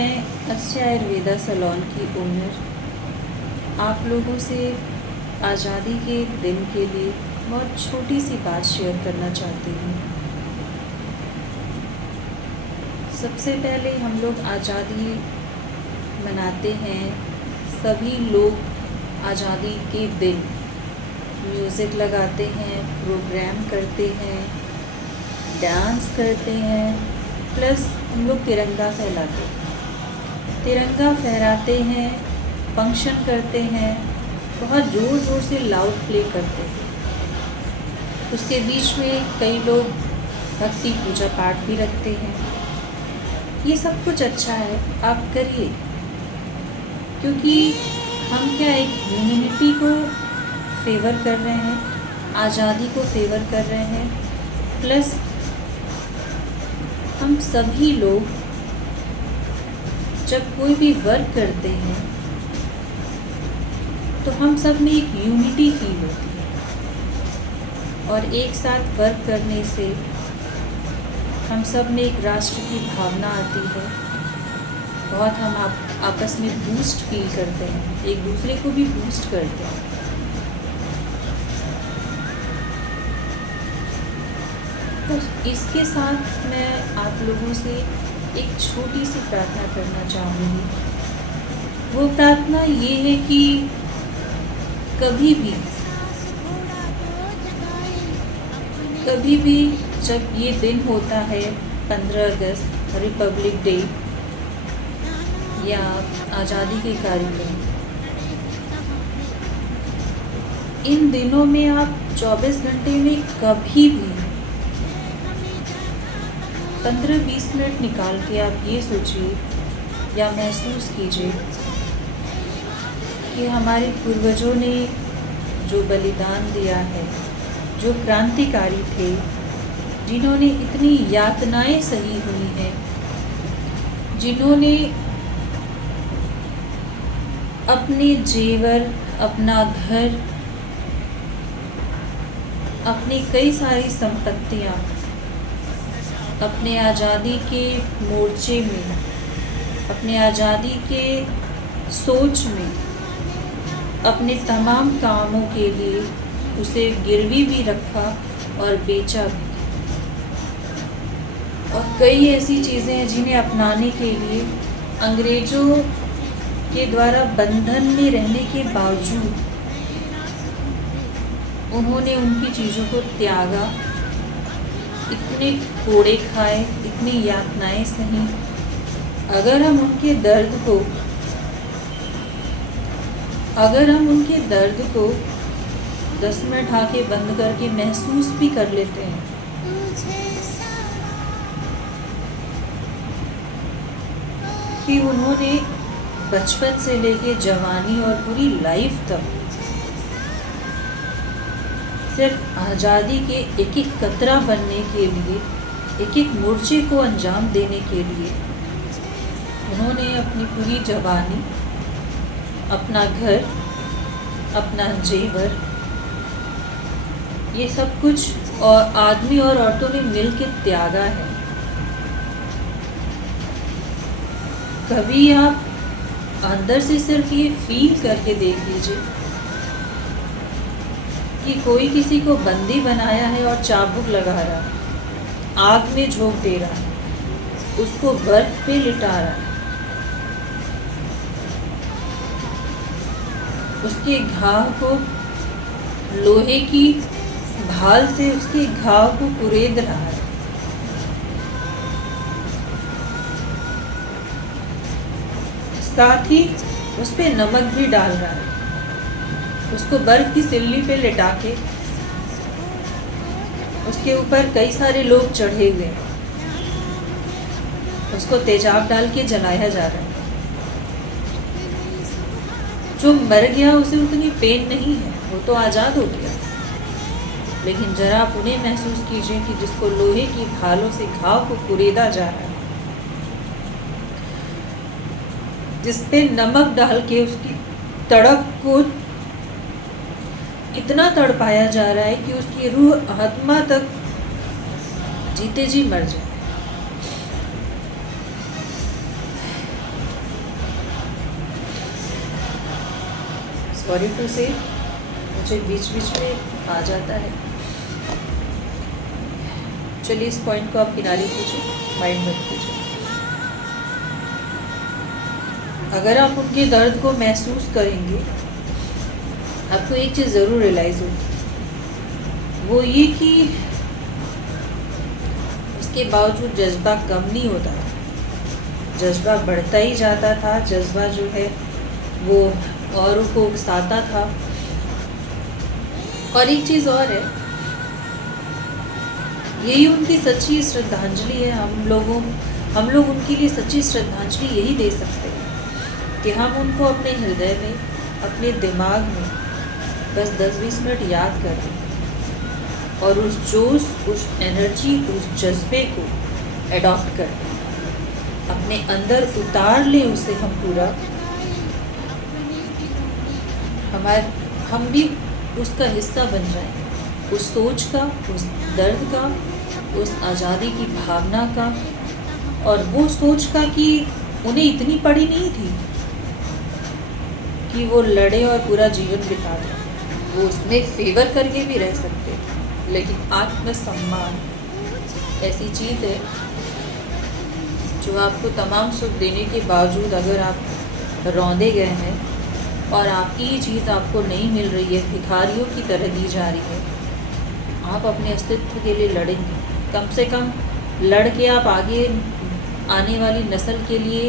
मैं अच्छे आयुर्वेदा सैलून की ओनर आप लोगों से आज़ादी के दिन के लिए बहुत छोटी सी बात शेयर करना चाहती हूँ। सबसे पहले हम लोग आज़ादी मनाते हैं, सभी लोग आज़ादी के दिन म्यूज़िक लगाते हैं, प्रोग्राम करते हैं, डांस करते हैं, प्लस हम लोग तिरंगा फहराते हैं। तिरंगा फहराते हैं, फंक्शन करते हैं, बहुत ज़ोर ज़ोर से लाउड प्ले करते हैं। उसके बीच में कई लोग भक्ति पूजा पाठ भी रखते हैं। ये सब कुछ अच्छा है, आप करिए, क्योंकि हम क्या एक ह्यूमैनिटी को फेवर कर रहे हैं, आज़ादी को फेवर कर रहे हैं, प्लस हम सभी लोग जब कोई भी वर्क करते हैं तो हम सब में एक यूनिटी फील होती है और एक साथ वर्क करने से हम सब में एक राष्ट्र की भावना आती है। बहुत हम आपस में बूस्ट फील करते हैं, एक दूसरे को भी बूस्ट करते हैं। तो इसके साथ मैं आप लोगों से एक छोटी सी प्रार्थना करना चाहूँगी। वो प्रार्थना ये है कि कभी भी जब ये दिन होता है 15 अगस्त रिपब्लिक डे या आज़ादी के कार्यक्रम, इन दिनों में आप 24 घंटे में कभी भी 15-20 मिनट निकाल के आप ये सोचिए या महसूस कीजिए कि हमारे पूर्वजों ने जो बलिदान दिया है, जो क्रांतिकारी थे, जिन्होंने इतनी यातनाएं सही हुई हैं, जिन्होंने अपने जेवर, अपना घर, अपनी कई सारी संपत्तियां अपने आज़ादी के मोर्चे में, अपने आज़ादी के सोच में, अपने तमाम कामों के लिए उसे गिरवी भी रखा और बेचा भी। और कई ऐसी चीज़ें हैं जिन्हें अपनाने के लिए अंग्रेज़ों के द्वारा बंधन में रहने के बावजूद उन्होंने उनकी चीज़ों को त्यागा, इतने कोड़े खाए, इतनी यातनाएं सही। अगर हम उनके दर्द को 10 मिनट आंखें बंद करके महसूस भी कर लेते हैं कि उन्होंने बचपन से लेके जवानी और पूरी लाइफ तक सिर्फ आज़ादी के एक एक कतरा बनने के लिए, एक एक मोर्चे को अंजाम देने के लिए उन्होंने अपनी पूरी जवानी, अपना घर, अपना जेवर, ये सब कुछ और आदमी और औरतों ने मिल के त्यागा है। कभी आप अंदर से सिर्फ ये फील करके देख लीजिए कि कोई किसी को बंदी बनाया है और चाबुक लगा रहा है, आग में झोंक दे रहा है, उसको बर्फ पे लिटा रहा है, उसके घाव को लोहे की भाल से उसके घाव को कुरेद रहा है। साथ ही उस पे नमक भी डाल रहा है, उसको बर्फ की सिल्ली पे लिटा के उसके ऊपर कई सारे लोग चढ़े हुए हैं, उसको तेजाब डाल के जलाया जा रहा है। जो मर गया उसे उतनी पेन नहीं है, वो तो आज़ाद हो गया। लेकिन जरा आप उन्हें महसूस कीजिए कि जिसको लोहे की भालों से घाव को कुरेदा जा रहा है, जिस पे नमक डाल के उसकी तड़प को इतना तड़पाया जा रहा है कि उसकी रूह आत्मा तक जीते जी मर जाए। कॉरिडोर से मुझे बीच बीच में आ जाता है। चलिए इस पॉइंट को आप किनारे कीजिए, माइंड मत कीजिए। अगर आप उनके दर्द को महसूस करेंगे, आपको एक चीज़ ज़रूर रियलाइज़ होगी, वो ये कि उसके बावजूद जज्बा कम नहीं होता था, जज्बा बढ़ता ही जाता था। जज्बा जो है वो औरों को उकसाता था। और एक चीज़ और है, यही उनकी सच्ची श्रद्धांजलि है। हम लोग उनके लिए सच्ची श्रद्धांजलि यही दे सकते हैं कि हम उनको अपने हृदय में, अपने दिमाग में बस 10-20 मिनट याद कर दें और उस जोश, उस एनर्जी, उस जज्बे को एडॉप्ट कर लें, अपने अंदर उतार लें उसे हम पूरा। हम भी उसका हिस्सा बन जाएं, उस सोच का, उस दर्द का, उस आज़ादी की भावना का। और वो सोच का कि उन्हें इतनी पड़ी नहीं थी कि वो लड़े और पूरा जीवन बिता दें, वो उसमें फेवर करके भी रह सकते थे। लेकिन आत्मसम्मान ऐसी चीज़ है जो आपको तमाम सुख देने के बावजूद अगर आप रौंदे गए हैं और आपकी ये चीज़ आपको नहीं मिल रही है, भिखारियों की तरह दी जा रही है, आप अपने अस्तित्व के लिए लड़ेंगे। कम से कम लड़ के आप आगे आने वाली नस्ल के लिए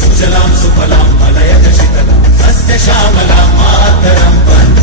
सुजलां सुफलां मलयज शीतलां सस्य श्यामलां मातरं वन्दे